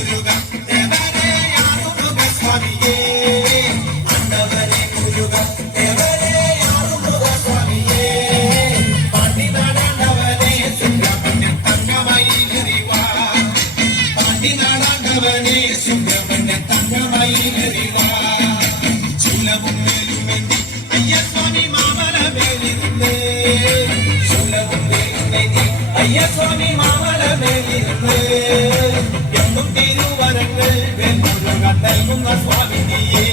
മുരുക. എവരെയാറുമുക സ്വാമിയേ ആണ്ടവനെ സ്വാമിനിയേ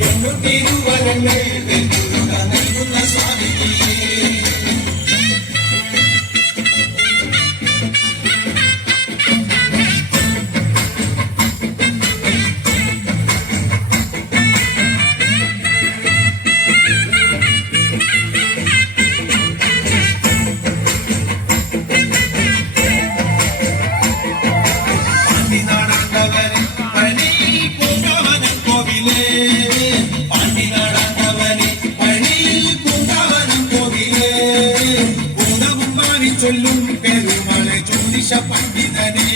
എന്നു തിരുവരങ്ങൾ ചൊല്ലും പെരുമളെ ജ്യോതിഷ പണ്ഡിതനെ.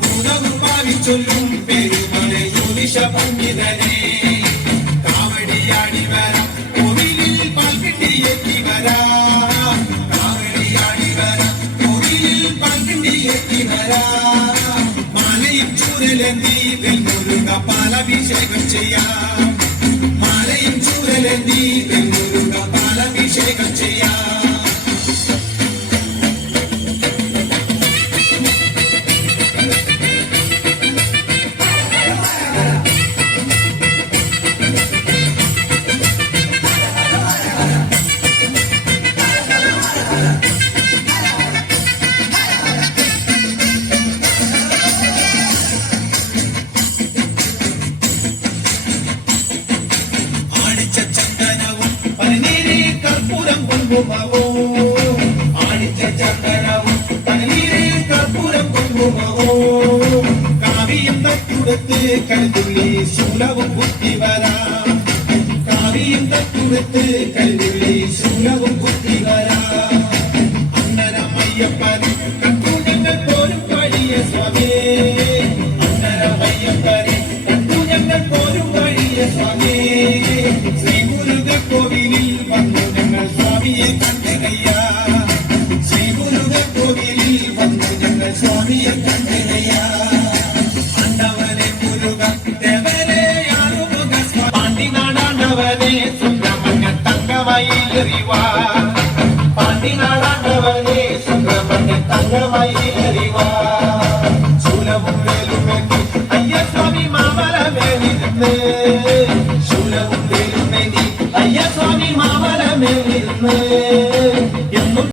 ഭൂതവും പാവി ചൊല്ലും പെരുമളെ ജ്യോതിഷ പണ്ഡിതനെ. കാവടിയാടി വരാം കോവിലിൽ പാൽക്കിണ്ടിയെത്തി വരാം. കാവടിയാടി വരാം കോവിലിൽ പാൽക്കിണ്ടിയെത്തി വരാം. മാലയും ചൂരലെന്തി വെൽമുരുക പാലഭിഷേകം ചെയ്യാം. മാലയും ചൂരലെന്തി കുങ്കുമവും ആടിച്ച ചന്ദനവും പനിനീരെ കർപ്പൂരം കുങ്കുമവും കാവിയും തട്ടുടത്ത് കഴുതുള്ളി ശൂലവും കുത്തി വരാം കാവിയും തട്ടുടത്ത് കഴുതുള്ളി ശൂലവും കുത്തി വരാം അന്നരമയ്യപ്പൻ കണ്ടു ഞങ്ങൾ പോരും വഴിയ സ്വാമിയേ അന്നരമയ്യപ്പനെ കണ്ടു ഞങ്ങൾ പോരും വഴിയ സ്വാമിയേ முருக கோவிலில் வந்து எங்கள் சுவாமியை கண்டதையா ஸ்ரீ முருக கோவிலில் வந்து எங்கள் சுவாமியை கண்டதையா அண்டவரே முருக தேவரே அருமுக பாண்டி நாடாண்டவரே சுந்தரமங்க தங்கமயில் எறிவா. பாண்டி நாடாண்டவரே சுந்தரமங்க தங்கமயில் எறிவா.